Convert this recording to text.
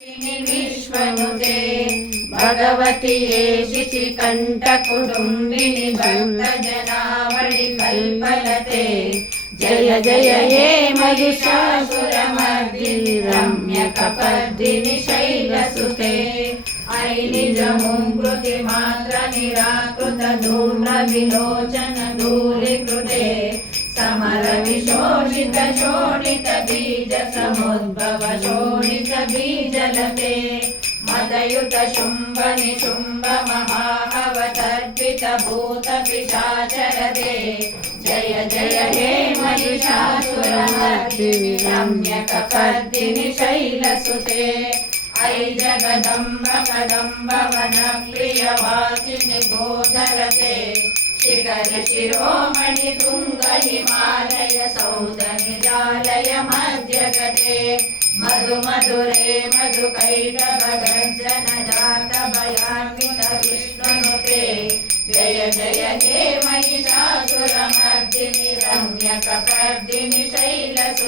विश्वनुते भगवति ये शिशिकण्ठकुटुम्बिनि भक्तजनावळि कल्पलते जय जय हे महिषासुरमर्दिनि रम्यकपर्दिनि शैलसुते ऐ निजमुङ्कृति मात्र निराकृत धूम्रविलोचन धूलिकृते समर विशोषित शोणित बीज समुद्भव शोणित बीजलते मदयुत शुम्भ निशुम्भ महाहवतर्पित भूत पिशाचरते जय जय हे महिषासुरमर्दिनि रम्यकपर्दिनि शैलसुते ऐ जगदम्ब कदम्ब वनप्रियवासिनि गोधरते शिखर शिरोमणि तुंग हिमालय सौध निजालय मध्यगते मधु मधुरे मधु कैटभ गर्जन जात भयान्वित विष्णुनुते जय जय हे महिषासुरमर्दिनि रम्यकपर्दिनि शैलसुते।